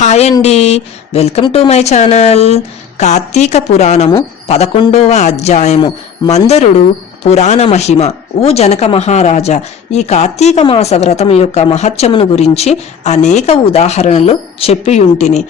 Hi అండి. Welcome to my channel. Karthika Puranamu పదకొండవ అధ్యాయము. మందరుడు పురాణ మహిమ. ఊ జనక మహారాజా ఈ కార్తీక మాస వ్రతం యొక్క మహత్యమును గురించి అనేక ఉదాహరణలు చెప్పియుంటిని.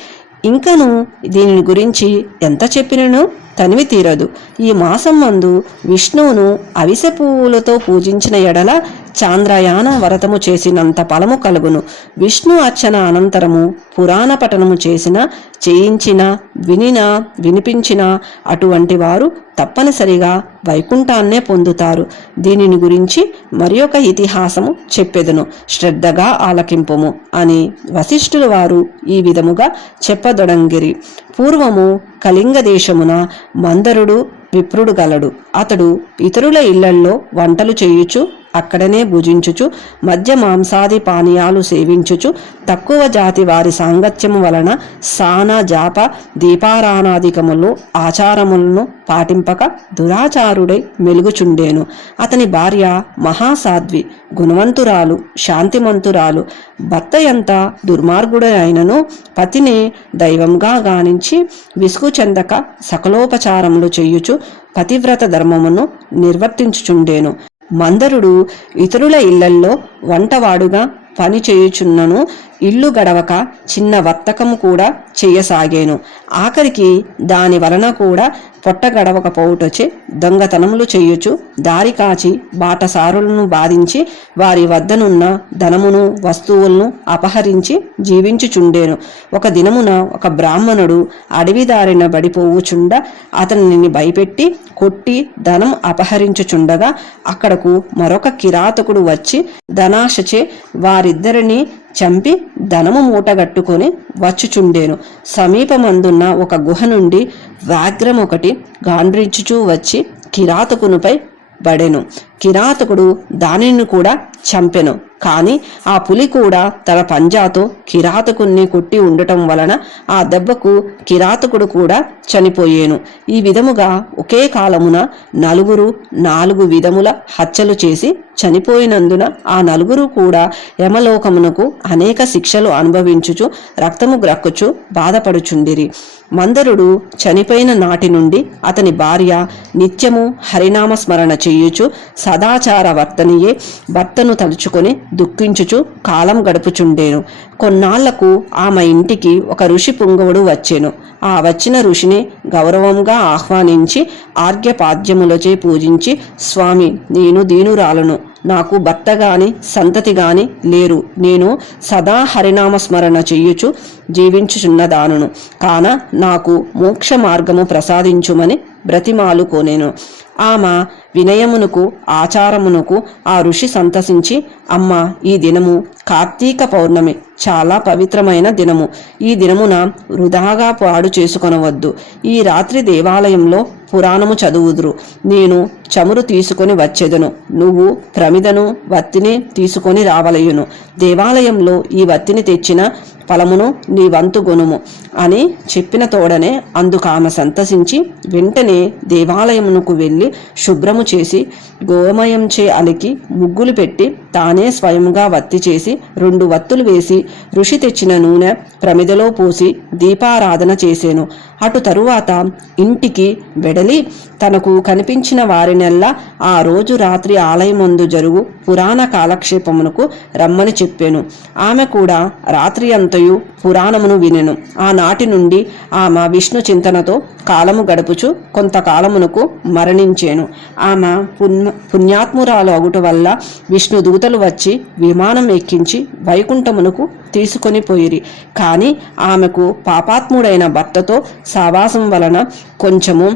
ఇంకను దీనిని గురించి ఎంత చెప్పినను తనివి తీరదు. ఈ మాసం మందు విష్ణువును అవిసె పువ్వులతో పూజించిన ఎడల చాంద్రయాన వ్రతము చేసినంత ఫలము కలుగును. విష్ణు అర్చన అనంతరము పురాణ పఠనము చేసిన చేయించిన వినిన వినిపించిన అటువంటి వారు తప్పనిసరిగా వైకుంఠాన్నే పొందుతారు. దీనిని గురించి మరి ఒక ఇతిహాసము చెప్పెదను. శ్రద్ధగా ఆలకింపుము అని వశిష్ఠుల వారు ఈ విధముగా చెప్పదొడంగిరి. పూర్వము కళింగ దేశమున మందరుడు విప్రుడు గలడు. అతడు ఇతరుల ఇళ్ళల్లో వంటలు చేయుచు అక్కడనే భుజించుచు మద్య మాంసాది పానీయాలు సేవించుచు తక్కువ జాతి వారి సాంగత్యము వలన సాన జాప దీపారాణాధికములు ఆచారములను పాటింపక దురాచారుడై మెలుగుచుండేను. అతని భార్య మహాసాధ్వి గుణవంతురాలు శాంతిమంతురాలు భర్త ఎంత దుర్మార్గుడైనను పతిని దైవంగా గానించి విసుగు చెందక సకలోపచారములు చెయ్యుచు పతివ్రత ధర్మమును నిర్వర్తించుచుండేను. మందరుడు ఇతరుల ఇళ్ళల్లో వంటవాడుగా పనిచేయుచున్నను ఇల్లు గడవక చిన్న వర్తకము కూడా చేయసాగాను. ఆఖరికి దాని వలన కూడా పొట్ట గడవకపోవుటచే దొంగతనములు చేయొచ్చు దారి కాచి బాటసారులను బాధించి వారి వద్దనున్న ధనమును వస్తువులను అపహరించి జీవించుచుండేను. ఒక దినమున ఒక బ్రాహ్మణుడు అడవి దారిన బడిపోవుచుండ అతనిని భయపెట్టి కొట్టి ధనం అపహరించుచుండగా అక్కడకు మరొక కిరాతకుడు వచ్చి ధనాశచే వారిద్దరిని చంపి ధనము మూటగట్టుకొని వచ్చుచుండేను. సమీపమందున్న ఒక గుహ నుండి వ్యాఘ్రం ఒకటి గాండ్రించుచూ వచ్చి కిరాతకునిపై పడెను. కిరాతకుడు దానిని కూడా చంపెను. కానీ ఆ పులి కూడా తన పంజాతో కిరాతకుణ్ణి కొట్టి ఉండటం వలన ఆ దెబ్బకు కిరాతకుడు కూడా చనిపోయేను. ఈ విధముగా ఒకే కాలమున నలుగురు నాలుగు విధముల హత్యలు చేసి చనిపోయినందున ఆ నలుగురు కూడా యమలోకమునకు అనేక శిక్షలు అనుభవించుచు రక్తము గ్రక్కుచు బాధపడుచుండిరి. మందరుడు చనిపోయిన నాటి నుండి అతని భార్య నిత్యము హరినామ స్మరణ చేయుచు సదాచార వర్తనియే భర్తను తలుచుకొని దుఃఖించుచు కాలం గడుపుచుండేను. కొన్నాళ్ళకు ఆమె ఇంటికి ఒక ఋషి పుంగవుడు వచ్చాను. ఆ వచ్చిన ఋషిని గౌరవంగా ఆహ్వానించి ఆర్ఘ్యపాద్యములచే పూజించి స్వామి నేను దీనురాలను. నాకు భర్త గాని సంతతి గాని లేరు. నేను సదా హరినామ స్మరణ చెయ్యుచు జీవించుచున్నదానును కాన నాకు మోక్ష మార్గము ప్రసాదించుమని బ్రతిమాలు కోనేను. ఆమె వినయమునకు ఆచారమునకు ఆ ఋషి సంతసించి అమ్మ ఈ దినము కార్తీక పౌర్ణమి చాలా పవిత్రమైన దినము. ఈ దినమున వృధాగా పాడు చేసుకొనవద్దు. ఈ రాత్రి దేవాలయంలో పురాణము చదువుదురు. నేను చమురు తీసుకొని వచ్చేదను. నువ్వు ప్రమిదను వత్తిని తీసుకొని రావలయును. దేవాలయంలో ఈ వత్తిని తెచ్చిన ఫలమును నీ వంతు గొనుము అని చెప్పిన తోడనే అందుకు ఆమె సంతసించి వెంటనే దేవాలయమునకు వెళ్ళి శుభ్రము చేసి గోమయంచే అలికి ముగ్గులు పెట్టి తానే స్వయంగా వత్తి చేసి రెండు వత్తులు వేసి ఋషి తెచ్చిన నూనె ప్రమిదలో పోసి దీపారాధన చేసేను. అటు తరువాత ఇంటికి వెడలి తనకు కనిపించిన వారినెల్లా ఆ రోజు రాత్రి ఆలయమందు జరుగు పురాణ కాలక్షేపమునకు రమ్మని చెప్పాను. ఆమె కూడా రాత్రి అంతయు పురాణమును వినెను. ఆనాటి నుండి ఆమె విష్ణు చింతనతో కాలము గడుపుచు కొంతకాలమునకు మరణించాను. ఆమె పుణ్య పుణ్యాత్మురాలు అగుట వల్ల విష్ణు దూతలు వచ్చి విమానం ఎక్కించి వైకుంఠమునకు తీసుకొని పోయిరి. కానీ ఆమెకు పాపాత్ముడైన భర్తతో సావాసం వలన కొంచెము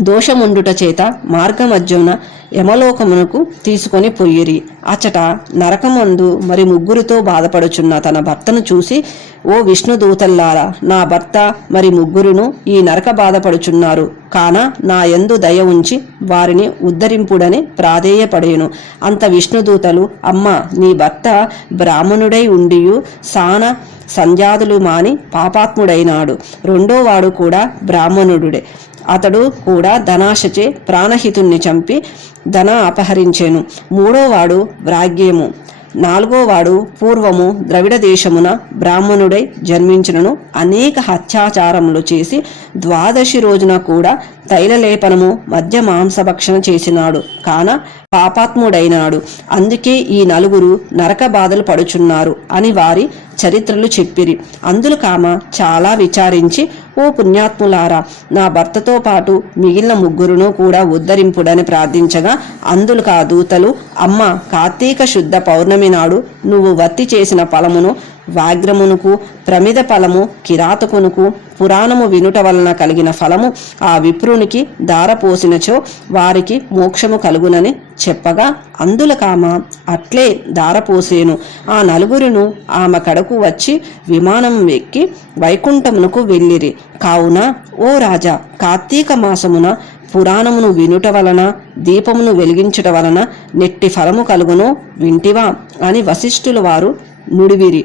దోషముండుట చేత మార్గమధ్యమున యమలోకమునకు తీసుకొని పోయిరి. అచట నరకమందు మరి ముగ్గురితో బాధపడుచున్న తన భర్తను చూసి ఓ విష్ణు దూతల్లారా నా భర్త మరి ముగ్గురును ఈ నరక బాధపడుచున్నారు. కాన నా యందు దయ ఉంచి వారిని ఉద్ధరింపుడని ప్రాధేయపడేను అంత విష్ణుదూతలు అమ్మ నీ భర్త బ్రాహ్మణుడై ఉండియు సాన సంధ్యాదులు మాని పాపాత్ముడైనాడు. రెండోవాడు కూడా బ్రాహ్మణుడే అతడు కూడా ధనాశచే ప్రాణహితుణ్ణి చంపి ధన అపహరించెను. మూడోవాడు వ్రాగ్యము. నాలుగోవాడు పూర్వము ద్రవిడ దేశమున బ్రాహ్మణుడై జన్మించినను. అనేక హత్యాచారములు చేసి ద్వాదశి రోజున కూడా తైలలేపనము మధ్య మాంసభక్షణ చేసినాడు. కాన పాపాత్ముడైనాడు. అందుకే ఈ నలుగురు నరక బాధలు పడుచున్నారు అని వారి చరిత్రలు చెప్పిరి. అందులు కామ చాలా విచారించి ఓ పుణ్యాత్ములారా నా భర్తతో పాటు మిగిలిన ముగ్గురును కూడా ఉద్ధరింపుడని ప్రార్థించగా అందులు కా దూతలు అమ్మ కార్తీక శుద్ధ పౌర్ణమి నాడు నువ్వు వత్తి చేసిన ఫలమును వాగ్రమునకు ప్రమిద ఫలము కిరాతకునుకు పురాణము వినుట వలన కలిగిన ఫలము ఆ విప్రునికి దారపోసినచో వారికి మోక్షము కలుగునని చెప్పగా అందుల కామ అట్లే దారపోసేను. ఆ నలుగురును ఆమె కడకు వచ్చి విమానం ఎక్కి వైకుంఠమునకు వెళ్ళిరి. కావున ఓ రాజా కార్తీక మాసమున పురాణమును వినుట వలన దీపమును వెలిగించుట వలన నెట్టి ఫలము కలుగును వింటివా అని వశిష్ఠుల వారు నుడివిరి.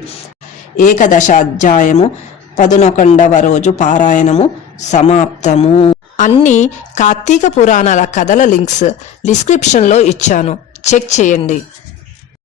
ఏకదశ అధ్యాయము పదునొకండవ రోజు పారాయణము సమాప్తము. అన్ని కార్తీక పురాణాల కథల లింక్స్ డిస్క్రిప్షన్లో ఇచ్చాను. చెక్ చేయండి.